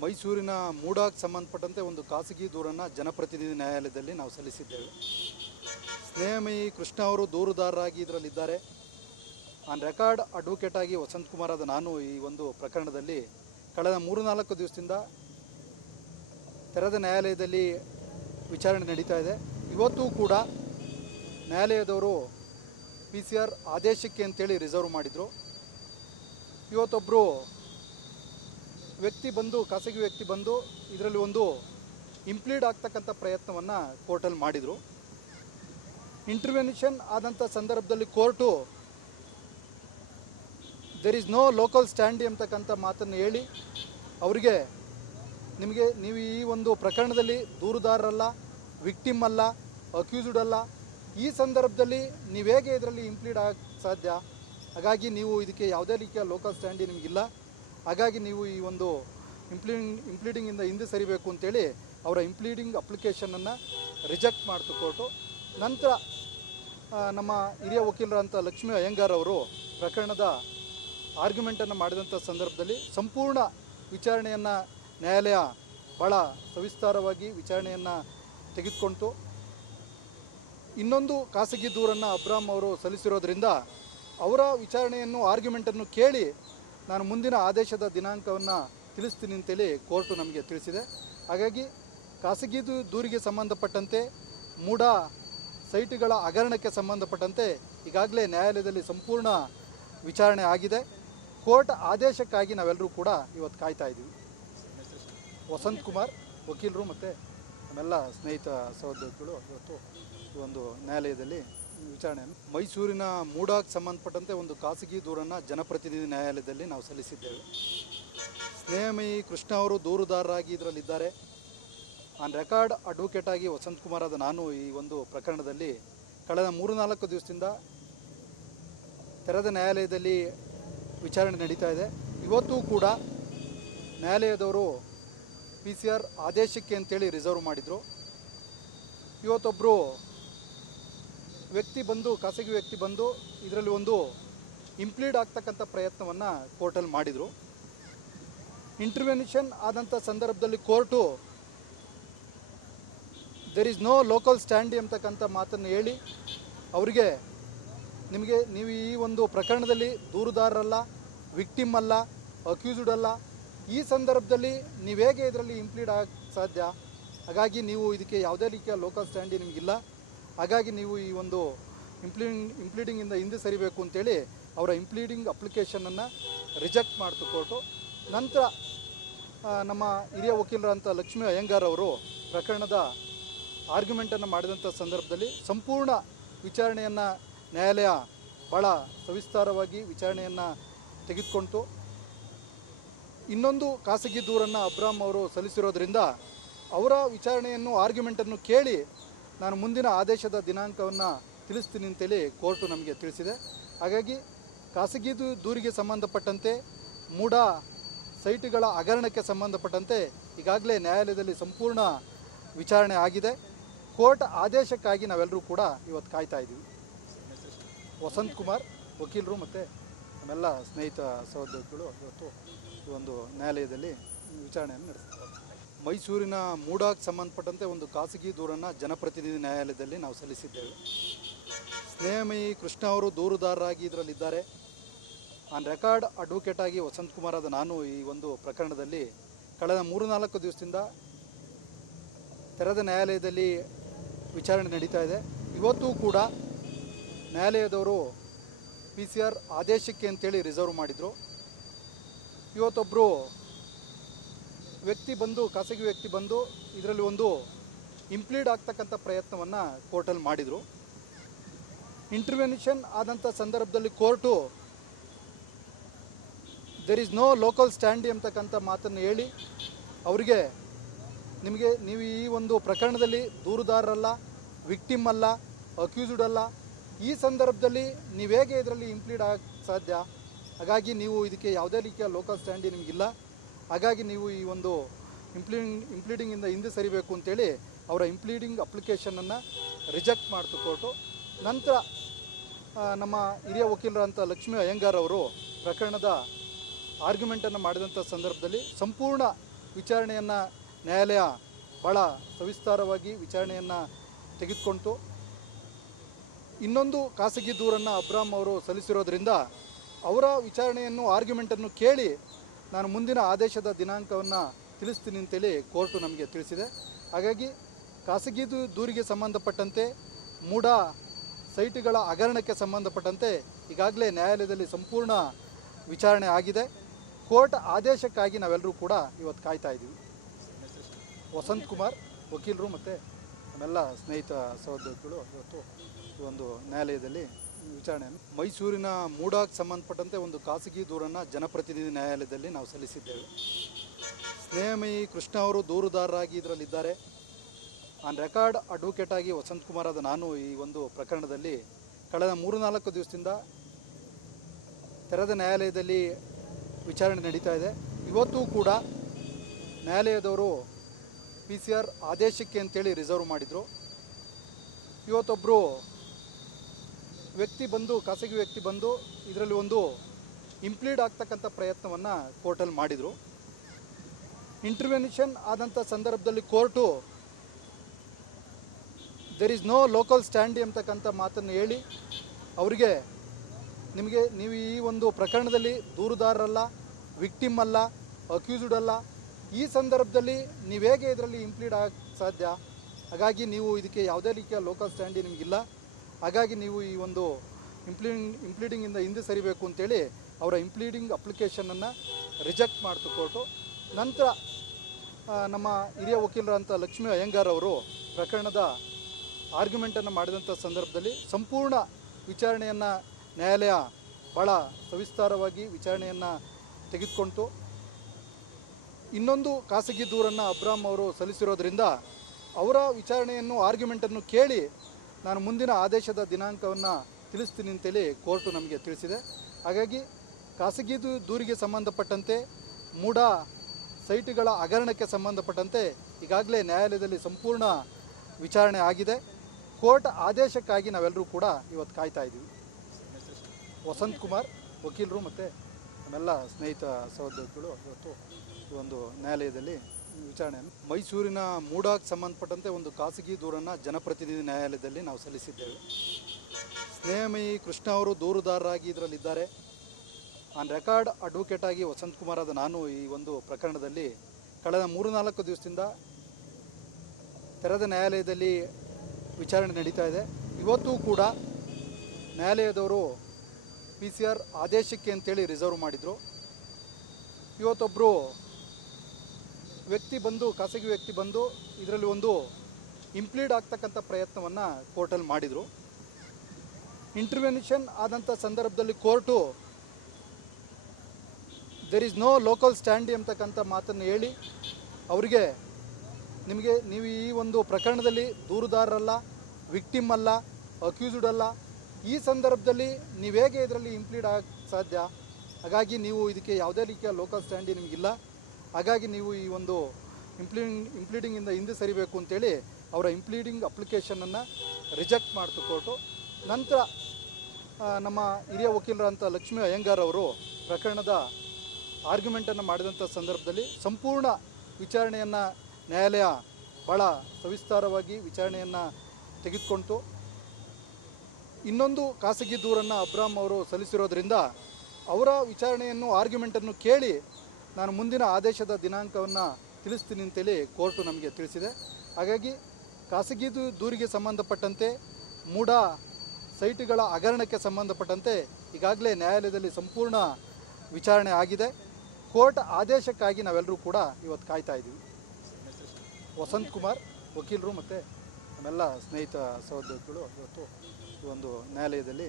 ಮೈಸೂರಿನ ಮೂಡಾಗೆ ಸಂಬಂಧಪಟ್ಟಂತೆ ಒಂದು ಖಾಸಗಿ ದೂರನ್ನು ಜನಪ್ರತಿನಿಧಿ ನ್ಯಾಯಾಲಯದಲ್ಲಿ ನಾವು ಸಲ್ಲಿಸಿದ್ದೇವೆ. ಸ್ನೇಹಮಯಿ ಕೃಷ್ಣ ಅವರು ದೂರುದಾರರಾಗಿ ಇದರಲ್ಲಿದ್ದಾರೆ. ಆನ್ ರೆಕಾರ್ಡ್ ಅಡ್ವೊಕೇಟ್ ಆಗಿ ವಸಂತ್ ಕುಮಾರ್ ಆದ ನಾನು ಈ ಒಂದು ಪ್ರಕರಣದಲ್ಲಿ ಕಳೆದ 3-4 ದಿವಸದಿಂದ ತೆರೆದ ನ್ಯಾಯಾಲಯದಲ್ಲಿ ವಿಚಾರಣೆ ನಡೀತಾ ಇದೆ. ಇವತ್ತೂ ಕೂಡ ನ್ಯಾಯಾಲಯದವರು PCR ಆದೇಶಕ್ಕೆ ಅಂತೇಳಿ ರಿಸರ್ವ್ ಮಾಡಿದರು. ಇವತ್ತೊಬ್ಬರು ಖಾಸಗಿ ವ್ಯಕ್ತಿ ಬಂದು ಇದರಲ್ಲಿ ಒಂದು ಇಂಪ್ಲೀಡ್ ಆಗ್ತಕ್ಕಂಥ ಪ್ರಯತ್ನವನ್ನು ಕೋರ್ಟಲ್ಲಿ ಮಾಡಿದರು. ಇಂಟರ್ವೆನ್ಷನ್ ಆದಂಥ ಸಂದರ್ಭದಲ್ಲಿ court there is no local standi ಅಂತಕ್ಕಂಥ ಮಾತನ್ನು ಹೇಳಿ ಅವರಿಗೆ ನೀವು ಈ ಒಂದು ಪ್ರಕರಣದಲ್ಲಿ ದೂರುದಾರರಲ್ಲ, ವಿಕ್ಟಿಮ್ ಅಲ್ಲ, ಅಕ್ಯೂಸ್ಡ್ ಅಲ್ಲ, ಈ ಸಂದರ್ಭದಲ್ಲಿ ನೀವು ಹೇಗೆ ಇದರಲ್ಲಿ ಇಂಪ್ಲೀಡ್ ಆಗ ಸಾಧ್ಯ? ಹಾಗಾಗಿ ನೀವು ಇದಕ್ಕೆ ಯಾವುದೇ ರೀತಿಯ ಲೋಕಲ್ ಸ್ಟ್ಯಾಂಡಿ ನಿಮಗಿಲ್ಲ. ಹಾಗಾಗಿ ನೀವು ಈ ಒಂದು ಇಂಪ್ಲೀಡಿಂಗಿಂದ ಹಿಂದೆ ಸರಿಬೇಕು ಅಂತೇಳಿ ಅವರ ಇಂಪ್ಲೀಡಿಂಗ್ ಅಪ್ಲಿಕೇಶನನ್ನು ರಿಜೆಕ್ಟ್ ಮಾಡ್ತು ಕೋರ್ಟು. ನಂತರ ನಮ್ಮ ಹಿರಿಯ ವಕೀಲರಂಥ ಲಕ್ಷ್ಮೀ ಅಯ್ಯಂಗಾರ್ ಅವರು ಪ್ರಕರಣದ ಆರ್ಗ್ಯುಮೆಂಟನ್ನು ಮಾಡಿದಂಥ ಸಂದರ್ಭದಲ್ಲಿ ಸಂಪೂರ್ಣ ವಿಚಾರಣೆಯನ್ನು ನ್ಯಾಯಾಲಯ ಭಾಳ ಸವಿಸ್ತಾರವಾಗಿ ವಿಚಾರಣೆಯನ್ನು ತೆಗೆದುಕೊಳ್ತು. ಇನ್ನೊಂದು ಖಾಸಗಿ ದೂರನ್ನು ಅಬ್ರಾಮ್ ಅವರು ಸಲ್ಲಿಸಿರೋದ್ರಿಂದ ಅವರ ವಿಚಾರಣೆಯನ್ನು ಆರ್ಗ್ಯುಮೆಂಟನ್ನು ಕೇಳಿ ನಾನು ಮುಂದಿನ ಆದೇಶದ ದಿನಾಂಕವನ್ನು ತಿಳಿಸ್ತೀನಿ ಅಂತೇಳಿ ಕೋರ್ಟು ನಮಗೆ ತಿಳಿಸಿದೆ. ಹಾಗಾಗಿ ಖಾಸಗಿ ದೂರಿಗೆ ಸಂಬಂಧಪಟ್ಟಂತೆ ಮೂಡ ಸೈಟ್ಗಳ ಹಗರಣಕ್ಕೆ ಸಂಬಂಧಪಟ್ಟಂತೆ ಈಗಾಗಲೇ ನ್ಯಾಯಾಲಯದಲ್ಲಿ ಸಂಪೂರ್ಣ ವಿಚಾರಣೆ ಆಗಿದೆ. ಕೋರ್ಟ್ ಆದೇಶಕ್ಕಾಗಿ ನಾವೆಲ್ಲರೂ ಕೂಡ ಇವತ್ತು ಕಾಯ್ತಾ ಇದ್ದೀವಿ. ವಸಂತ್ ಕುಮಾರ್ ವಕೀಲರು ಮತ್ತು ನಮ್ಮೆಲ್ಲ ಸ್ನೇಹಿತ ಸಹೋದ್ಯೋಗಿಗಳು ಇವತ್ತು ಈ ಒಂದು ನ್ಯಾಯಾಲಯದಲ್ಲಿ ವಿಚಾರಣೆಯನ್ನು ಮೈಸೂರಿನ ಮೂಡಾಗೆ ಸಂಬಂಧಪಟ್ಟಂತೆ ಒಂದು ಖಾಸಗಿ ದೂರನ್ನು ಜನಪ್ರತಿನಿಧಿ ನ್ಯಾಯಾಲಯದಲ್ಲಿ ನಾವು ಸಲ್ಲಿಸಿದ್ದೇವೆ. ಸ್ನೇಹಮಯಿ ಕೃಷ್ಣ ಅವರು ದೂರುದಾರರಾಗಿ ಇದರಲ್ಲಿದ್ದಾರೆ. ಆನ್ ರೆಕಾರ್ಡ್ ಅಡ್ವೊಕೇಟ್ ಆಗಿ ವಸಂತ್ ಕುಮಾರ್ ಆದ ನಾನು ಈ ಒಂದು ಪ್ರಕರಣದಲ್ಲಿ ಕಳೆದ 3-4 ದಿವಸದಿಂದ ತೆರೆದ ನ್ಯಾಯಾಲಯದಲ್ಲಿ ವಿಚಾರಣೆ ನಡೀತಾ ಇದೆ. ಇವತ್ತೂ ಕೂಡ ನ್ಯಾಯಾಲಯದವರು PCR ಆದೇಶಕ್ಕೆ ಅಂತೇಳಿ ರಿಸರ್ವ್ ಮಾಡಿದರು. ಇವತ್ತೊಬ್ಬರು ಖಾಸಗಿ ವ್ಯಕ್ತಿ ಬಂದು ಇದರಲ್ಲಿ ಒಂದು ಇಂಪ್ಲೀಡ್ ಆಗ್ತಕ್ಕಂಥ ಪ್ರಯತ್ನವನ್ನು ಕೋರ್ಟಲ್ಲಿ ಮಾಡಿದರು. ಇಂಟರ್ವೆನ್ಷನ್ ಆದಂಥ ಸಂದರ್ಭದಲ್ಲಿ court there is no local standi ಅಂತಕ್ಕಂಥ ಮಾತನ್ನು ಹೇಳಿ ಅವರಿಗೆ ನೀವು ಈ ಒಂದು ಪ್ರಕರಣದಲ್ಲಿ ದೂರುದಾರರಲ್ಲ, ವಿಕ್ಟಿಮ್ ಅಲ್ಲ, ಅಕ್ಯೂಸ್ಡ್ ಅಲ್ಲ, ಈ ಸಂದರ್ಭದಲ್ಲಿ ನೀವು ಹೇಗೆ ಇದರಲ್ಲಿ ಇಂಪ್ಲೀಡ್ ಆಗ ಸಾಧ್ಯ? ಹಾಗಾಗಿ ನೀವು ಇದಕ್ಕೆ ಯಾವುದೇ ರೀತಿಯ ಲೋಕಲ್ ಸ್ಟ್ಯಾಂಡಿ ನಿಮಗಿಲ್ಲ. ಹಾಗಾಗಿ ನೀವು ಈ ಒಂದು ಇಂಪ್ಲೀಡಿಂಗಿಂದ ಹಿಂದೆ ಸರಿಬೇಕು ಅಂತೇಳಿ ಅವರ ಇಂಪ್ಲೀಡಿಂಗ್ ಅಪ್ಲಿಕೇಶನನ್ನು ರಿಜೆಕ್ಟ್ ಮಾಡ್ತು ಕೋರ್ಟು. ನಂತರ ನಮ್ಮ ಹಿರಿಯ ವಕೀಲರಂಥ ಲಕ್ಷ್ಮೀ ಅಯ್ಯಂಗಾರ್ ಅವರು ಪ್ರಕರಣದ ಆರ್ಗ್ಯುಮೆಂಟನ್ನು ಮಾಡಿದಂಥ ಸಂದರ್ಭದಲ್ಲಿ ಸಂಪೂರ್ಣ ವಿಚಾರಣೆಯನ್ನು ನ್ಯಾಯಾಲಯ ಭಾಳ ಸವಿಸ್ತಾರವಾಗಿ ವಿಚಾರಣೆಯನ್ನು ತೆಗೆದುಕೊಳ್ತು. ಇನ್ನೊಂದು ಖಾಸಗಿ ದೂರನ್ನು ಅಬ್ರಾಮ್ ಅವರು ಸಲ್ಲಿಸಿರೋದ್ರಿಂದ ಅವರ ವಿಚಾರಣೆಯನ್ನು ಆರ್ಗ್ಯುಮೆಂಟನ್ನು ಕೇಳಿ ನಾನು ಮುಂದಿನ ಆದೇಶದ ದಿನಾಂಕವನ್ನು ತಿಳಿಸ್ತೀನಿ ಅಂತೇಳಿ ಕೋರ್ಟು ನಮಗೆ ತಿಳಿಸಿದೆ. ಹಾಗಾಗಿ ಖಾಸಗಿ ದೂರಿಗೆ ಸಂಬಂಧಪಟ್ಟಂತೆ ಮೂಡ ಸೈಟ್ಗಳ ಹಗರಣಕ್ಕೆ ಸಂಬಂಧಪಟ್ಟಂತೆ ಈಗಾಗಲೇ ನ್ಯಾಯಾಲಯದಲ್ಲಿ ಸಂಪೂರ್ಣ ವಿಚಾರಣೆ ಆಗಿದೆ. ಕೋರ್ಟ್ ಆದೇಶಕ್ಕಾಗಿ ನಾವೆಲ್ಲರೂ ಕೂಡ ಇವತ್ತು ಕಾಯ್ತಾ ಇದ್ದೀವಿ. ವಸಂತ್ ಕುಮಾರ್ ವಕೀಲರು ಮತ್ತು ನಮ್ಮೆಲ್ಲ ಸ್ನೇಹಿತ ಸಹೋದ್ಯೋಗಿಗಳು ಇವತ್ತು ಈ ಒಂದು ನ್ಯಾಯಾಲಯದಲ್ಲಿ ವಿಚಾರಣೆಯನ್ನು ನಡೆಸ್ತಾರೆ. ಮೈಸೂರಿನ ಮೂಡಾಗೆ ಸಂಬಂಧಪಟ್ಟಂತೆ ಒಂದು ಖಾಸಗಿ ದೂರನ್ನು ಜನಪ್ರತಿನಿಧಿ ನ್ಯಾಯಾಲಯದಲ್ಲಿ ನಾವು ಸಲ್ಲಿಸಿದ್ದೇವೆ. ಸ್ನೇಹಮಯಿ ಕೃಷ್ಣ ಅವರು ದೂರುದಾರರಾಗಿ ಇದರಲ್ಲಿದ್ದಾರೆ. ಆನ್ ರೆಕಾರ್ಡ್ ಅಡ್ವೊಕೇಟ್ ಆಗಿ ವಸಂತ್ ಕುಮಾರ್ ಆದ ನಾನು ಈ ಒಂದು ಪ್ರಕರಣದಲ್ಲಿ ಕಳೆದ 3-4 ದಿವಸದಿಂದ ತೆರೆದ ನ್ಯಾಯಾಲಯದಲ್ಲಿ ವಿಚಾರಣೆ ನಡೀತಾ ಇದೆ. ಇವತ್ತೂ ಕೂಡ ನ್ಯಾಯಾಲಯದವರು PCR ಆದೇಶಕ್ಕೆ ಅಂತೇಳಿ ರಿಸರ್ವ್ ಮಾಡಿದರು. ಇವತ್ತೊಬ್ಬರು ಖಾಸಗಿ ವ್ಯಕ್ತಿ ಬಂದು ಇದರಲ್ಲಿ ಒಂದು ಇಂಪ್ಲೀಡ್ ಆಗ್ತಕ್ಕಂಥ ಪ್ರಯತ್ನವನ್ನು ಕೋರ್ಟಲ್ಲಿ ಮಾಡಿದರು. ಇಂಟರ್ವೆನ್ಷನ್ ಆದಂಥ ಸಂದರ್ಭದಲ್ಲಿ court there is no local standi ಅಂತಕ್ಕಂಥ ಮಾತನ್ನು ಹೇಳಿ ಅವರಿಗೆ ನೀವು ಈ ಒಂದು ಪ್ರಕರಣದಲ್ಲಿ ದೂರುದಾರರಲ್ಲ, ವಿಕ್ಟಿಮ್ ಅಲ್ಲ, ಅಕ್ಯೂಸ್ಡ್ ಅಲ್ಲ, ಈ ಸಂದರ್ಭದಲ್ಲಿ ನೀವು ಹೇಗೆ ಇದರಲ್ಲಿ ಇಂಪ್ಲೀಡ್ ಆಗ ಸಾಧ್ಯ? ಹಾಗಾಗಿ ನೀವು ಇದಕ್ಕೆ ಯಾವುದೇ ರೀತಿಯ ಲೋಕಲ್ ಸ್ಟ್ಯಾಂಡಿ ನಿಮಗಿಲ್ಲ. ಹಾಗಾಗಿ ನೀವು ಈ ಒಂದು ಇಂಪ್ಲೀಡಿಂಗಿಂದ ಹಿಂದೆ ಸರಿಬೇಕು ಅಂತೇಳಿ ಅವರ ಇಂಪ್ಲೀಡಿಂಗ್ ಅಪ್ಲಿಕೇಶನನ್ನು ರಿಜೆಕ್ಟ್ ಮಾಡ್ತು ಕೋರ್ಟು. ನಂತರ ನಮ್ಮ ಹಿರಿಯ ವಕೀಲರಂಥ ಲಕ್ಷ್ಮೀ ಅಯ್ಯಂಗಾರ್ ಅವರು ಪ್ರಕರಣದ ಆರ್ಗ್ಯುಮೆಂಟನ್ನು ಮಾಡಿದಂಥ ಸಂದರ್ಭದಲ್ಲಿ ಸಂಪೂರ್ಣ ವಿಚಾರಣೆಯನ್ನು ನ್ಯಾಯಾಲಯ ಭಾಳ ಸವಿಸ್ತಾರವಾಗಿ ವಿಚಾರಣೆಯನ್ನು ತೆಗೆದುಕೊಂಡು ಇನ್ನೊಂದು ಖಾಸಗಿ ದೂರನ್ನು ಅಬ್ರಾಮ್ ಅವರು ಸಲ್ಲಿಸಿರೋದ್ರಿಂದ ಅವರ ವಿಚಾರಣೆಯನ್ನು ಆರ್ಗ್ಯುಮೆಂಟನ್ನು ಕೇಳಿ ನಾನು ಮುಂದಿನ ಆದೇಶದ ದಿನಾಂಕವನ್ನು ತಿಳಿಸ್ತೀನಿ ಅಂತೇಳಿ ಕೋರ್ಟು ನಮಗೆ ತಿಳಿಸಿದೆ. ಹಾಗಾಗಿ ಖಾಸಗಿ ದೂರಿಗೆ ಸಂಬಂಧಪಟ್ಟಂತೆ ಮೂಡ ಸೈಟ್ಗಳ ಹಗರಣಕ್ಕೆ ಸಂಬಂಧಪಟ್ಟಂತೆ ಈಗಾಗಲೇ ನ್ಯಾಯಾಲಯದಲ್ಲಿ ಸಂಪೂರ್ಣ ವಿಚಾರಣೆ ಆಗಿದೆ. ಕೋರ್ಟ್ ಆದೇಶಕ್ಕಾಗಿ ನಾವೆಲ್ಲರೂ ಕೂಡ ಇವತ್ತು ಕಾಯ್ತಾ ಇದ್ದೀವಿ. ವಸಂತ್ ಕುಮಾರ್ ವಕೀಲರು ಮತ್ತು ನಮ್ಮೆಲ್ಲ ಸ್ನೇಹಿತ ಸಹೋದ್ಯೋಗಿಗಳು ಇವತ್ತು ಈ ಒಂದು ನ್ಯಾಯಾಲಯದಲ್ಲಿ ವಿಚಾರಣೆಯನ್ನು ಮೈಸೂರಿನ ಮೂಡಾಗೆ ಸಂಬಂಧಪಟ್ಟಂತೆ ಒಂದು ಖಾಸಗಿ ದೂರನ್ನು ಜನಪ್ರತಿನಿಧಿ ನ್ಯಾಯಾಲಯದಲ್ಲಿ ನಾವು ಸಲ್ಲಿಸಿದ್ದೇವೆ. ಸ್ನೇಹಮಯಿ ಕೃಷ್ಣ ಅವರು ದೂರುದಾರರಾಗಿ ಇದರಲ್ಲಿದ್ದಾರೆ. ಆನ್ ರೆಕಾರ್ಡ್ ಅಡ್ವೊಕೇಟ್ ಆಗಿ ವಸಂತ್ ಕುಮಾರ್ ಆದ ನಾನು ಈ ಒಂದು ಪ್ರಕರಣದಲ್ಲಿ ಕಳೆದ 3-4 ದಿವಸದಿಂದ ತೆರೆದ ನ್ಯಾಯಾಲಯದಲ್ಲಿ ವಿಚಾರಣೆ ನಡೀತಾ ಇದೆ. ಇವತ್ತೂ ಕೂಡ ನ್ಯಾಯಾಲಯದವರು PCR ಆದೇಶಕ್ಕೆ ಅಂತೇಳಿ ರಿಸರ್ವ್ ಮಾಡಿದರು. ಇವತ್ತೊಬ್ಬರು ಖಾಸಗಿ ವ್ಯಕ್ತಿ ಬಂದು ಇದರಲ್ಲಿ ಒಂದು ಇಂಪ್ಲೀಡ್ ಆಗ್ತಕ್ಕಂಥ ಪ್ರಯತ್ನವನ್ನು ಕೋರ್ಟಲ್ಲಿ ಮಾಡಿದರು. ಇಂಟರ್ವೆನ್ಷನ್ ಆದಂಥ ಸಂದರ್ಭದಲ್ಲಿ court there is no local standi ಅಂತಕ್ಕಂಥ ಮಾತನ್ನು ಹೇಳಿ ಅವರಿಗೆ ನೀವು ಈ ಒಂದು ಪ್ರಕರಣದಲ್ಲಿ ದೂರುದಾರರಲ್ಲ, ವಿಕ್ಟಿಮ್ ಅಲ್ಲ, ಅಕ್ಯೂಸ್ಡ್ ಅಲ್ಲ, ಈ ಸಂದರ್ಭದಲ್ಲಿ ನೀವು ಹೇಗೆ ಇದರಲ್ಲಿ ಇಂಪ್ಲೀಡ್ ಆಗಕ್ಕೆ ಸಾಧ್ಯ? ಹಾಗಾಗಿ ನೀವು ಇದಕ್ಕೆ ಯಾವುದೇ ರೀತಿಯ ಲೋಕಲ್ ಸ್ಟ್ಯಾಂಡಿ ನಿಮಗಿಲ್ಲ. ಹಾಗಾಗಿ ನೀವು ಈ ಒಂದು ಇಂಪ್ಲೀಡಿಂಗಿಂದ ಹಿಂದೆ ಸರಿಬೇಕು ಅಂತೇಳಿ ಅವರ ಇಂಪ್ಲೀಡಿಂಗ್ ಅಪ್ಲಿಕೇಶನನ್ನು ರಿಜೆಕ್ಟ್ ಮಾಡ್ತು ಕೋರ್ಟು. ನಂತರ ನಮ್ಮ ಹಿರಿಯ ವಕೀಲರಂಥ ಲಕ್ಷ್ಮೀ ಅಯ್ಯಂಗಾರ್ ಅವರು ಪ್ರಕರಣದ ಆರ್ಗ್ಯುಮೆಂಟನ್ನು ಮಾಡಿದಂಥ ಸಂದರ್ಭದಲ್ಲಿ ಸಂಪೂರ್ಣ ವಿಚಾರಣೆಯನ್ನು ನ್ಯಾಯಾಲಯ ಭಾಳ ಸವಿಸ್ತಾರವಾಗಿ ವಿಚಾರಣೆಯನ್ನು ತೆಗೆದುಕೊಂಡು ಇನ್ನೊಂದು ಖಾಸಗಿ ದೂರನ್ನು ಅಬ್ರಾಮ್ ಅವರು ಸಲ್ಲಿಸಿರೋದ್ರಿಂದ ಅವರ ವಿಚಾರಣೆಯನ್ನು ಆರ್ಗ್ಯುಮೆಂಟನ್ನು ಕೇಳಿ ನಾನು ಮುಂದಿನ ಆದೇಶದ ದಿನಾಂಕವನ್ನು ತಿಳಿಸ್ತೀನಿ ಅಂತೇಳಿ ಕೋರ್ಟು ನಮಗೆ ತಿಳಿಸಿದೆ. ಹಾಗಾಗಿ ಖಾಸಗಿ ದೂರಿಗೆ ಸಂಬಂಧಪಟ್ಟಂತೆ ಮೂಡ ಸೈಟ್ಗಳ ಹಗರಣಕ್ಕೆ ಸಂಬಂಧಪಟ್ಟಂತೆ ಈಗಾಗಲೇ ನ್ಯಾಯಾಲಯದಲ್ಲಿ ಸಂಪೂರ್ಣ ವಿಚಾರಣೆ ಆಗಿದೆ. ಕೋರ್ಟ್ ಆದೇಶಕ್ಕಾಗಿ ನಾವೆಲ್ಲರೂ ಕೂಡ ಇವತ್ತು ಕಾಯ್ತಾ ಇದ್ದೀವಿ. ವಸಂತ್ ಕುಮಾರ್ ವಕೀಲರು ಮತ್ತು ನಮ್ಮೆಲ್ಲ ಸ್ನೇಹಿತ ಸಹೋದ್ಯೋಗಿಗಳು ಇವತ್ತು ಈ ಒಂದು ನ್ಯಾಯಾಲಯದಲ್ಲಿ ವಿಚಾರಣೆಯನ್ನು ಮೈಸೂರಿನ ಮೂಡಾಗೆ ಸಂಬಂಧಪಟ್ಟಂತೆ ಒಂದು ಖಾಸಗಿ ದೂರನ್ನು ಜನಪ್ರತಿನಿಧಿ ನ್ಯಾಯಾಲಯದಲ್ಲಿ ನಾವು ಸಲ್ಲಿಸಿದ್ದೇವೆ. ಸ್ನೇಹಮಯಿ ಕೃಷ್ಣ ಅವರು ದೂರುದಾರರಾಗಿ ಇದರಲ್ಲಿದ್ದಾರೆ. ಆನ್ ರೆಕಾರ್ಡ್ ಅಡ್ವೊಕೇಟ್ ಆಗಿ ವಸಂತ್ ಕುಮಾರ್ ಆದ ನಾನು ಈ ಒಂದು ಪ್ರಕರಣದಲ್ಲಿ ಕಳೆದ 3-4 ದಿವಸದಿಂದ ತೆರೆದ ನ್ಯಾಯಾಲಯದಲ್ಲಿ ವಿಚಾರಣೆ ನಡೀತಾ ಇದೆ. ಇವತ್ತೂ ಕೂಡ ನ್ಯಾಯಾಲಯದವರು PCR ಆದೇಶಕ್ಕೆ ಅಂತೇಳಿ ರಿಸರ್ವ್ ಮಾಡಿದರು. ಇವತ್ತೊಬ್ಬರು ಖಾಸಗಿ ವ್ಯಕ್ತಿ ಬಂದು ಇದರಲ್ಲಿ ಒಂದು ಇಂಪ್ಲೀಡ್ ಆಗ್ತಕ್ಕಂಥ ಪ್ರಯತ್ನವನ್ನು ಕೋರ್ಟಲ್ಲಿ ಮಾಡಿದರು. ಇಂಟರ್ವೆನ್ಷನ್ ಆದಂಥ ಸಂದರ್ಭದಲ್ಲಿ court there is no local standi ಅಂತಕ್ಕಂಥ ಮಾತನ್ನು ಹೇಳಿ ಅವರಿಗೆ ನೀವು ಈ ಒಂದು ಪ್ರಕರಣದಲ್ಲಿ ದೂರುದಾರರಲ್ಲ, ವಿಕ್ಟಿಮ್ ಅಲ್ಲ, ಅಕ್ಯೂಸ್ಡ್ ಅಲ್ಲ, ಈ ಸಂದರ್ಭದಲ್ಲಿ ನೀವು ಹೇಗೆ ಇದರಲ್ಲಿ ಇಂಪ್ಲೀಡ್ ಆಗಕ್ಕೆ ಸಾಧ್ಯ? ಹಾಗಾಗಿ ನೀವು ಇದಕ್ಕೆ ಯಾವುದೇ ರೀತಿಯ ಲೋಕಲ್ ಸ್ಟ್ಯಾಂಡಿ ನಿಮಗಿಲ್ಲ. ಹಾಗಾಗಿ ನೀವು ಈ ಒಂದು ಇಂಪ್ಲೀಡಿಂಗಿಂದ ಹಿಂದೆ ಸರಿಬೇಕು ಅಂತೇಳಿ ಅವರ ಇಂಪ್ಲೀಡಿಂಗ್ ಅಪ್ಲಿಕೇಶನನ್ನು ರಿಜೆಕ್ಟ್ ಮಾಡ್ತು ಕೋರ್ಟು. ನಂತರ ನಮ್ಮ ಹಿರಿಯ ವಕೀಲರಂಥ ಲಕ್ಷ್ಮೀ ಅಯ್ಯಂಗಾರ್ ಅವರು ಪ್ರಕರಣದ ಆರ್ಗ್ಯುಮೆಂಟನ್ನು ಮಾಡಿದಂಥ ಸಂದರ್ಭದಲ್ಲಿ ಸಂಪೂರ್ಣ ವಿಚಾರಣೆಯನ್ನು ನ್ಯಾಯಾಲಯ ಭಾಳ ಸವಿಸ್ತಾರವಾಗಿ ವಿಚಾರಣೆಯನ್ನು ತೆಗೆದುಕೊಂಡು ಇನ್ನೊಂದು ಖಾಸಗಿ ದೂರನ್ನು ಅಬ್ರಾಮ್ ಅವರು ಸಲ್ಲಿಸಿರೋದ್ರಿಂದ ಅವರ ವಿಚಾರಣೆಯನ್ನು ಆರ್ಗ್ಯುಮೆಂಟನ್ನು ಕೇಳಿ ನಾನು ಮುಂದಿನ ಆದೇಶದ ದಿನಾಂಕವನ್ನು ತಿಳಿಸ್ತೀನಿ ಅಂತೇಳಿ ಕೋರ್ಟು ನಮಗೆ ತಿಳಿಸಿದೆ. ಹಾಗಾಗಿ ಖಾಸಗಿ ದೂರಿಗೆ ಸಂಬಂಧಪಟ್ಟಂತೆ ಮೂಡ ಸೈಟ್ಗಳ ಹಗರಣಕ್ಕೆ ಸಂಬಂಧಪಟ್ಟಂತೆ ಈಗಾಗಲೇ ನ್ಯಾಯಾಲಯದಲ್ಲಿ ಸಂಪೂರ್ಣ ವಿಚಾರಣೆ ಆಗಿದೆ. ಕೋರ್ಟ್ ಆದೇಶಕ್ಕಾಗಿ ನಾವೆಲ್ಲರೂ ಕೂಡ ಇವತ್ತು ಕಾಯ್ತಾ ಇದ್ದೀವಿ. ವಸಂತ್ ಕುಮಾರ್ ವಕೀಲರು ಮತ್ತು ನಮ್ಮೆಲ್ಲ ಸ್ನೇಹಿತ ಸಹೋದ್ಯೋಗಿಗಳು ಇವತ್ತು ಈ ಒಂದು ನ್ಯಾಯಾಲಯದಲ್ಲಿ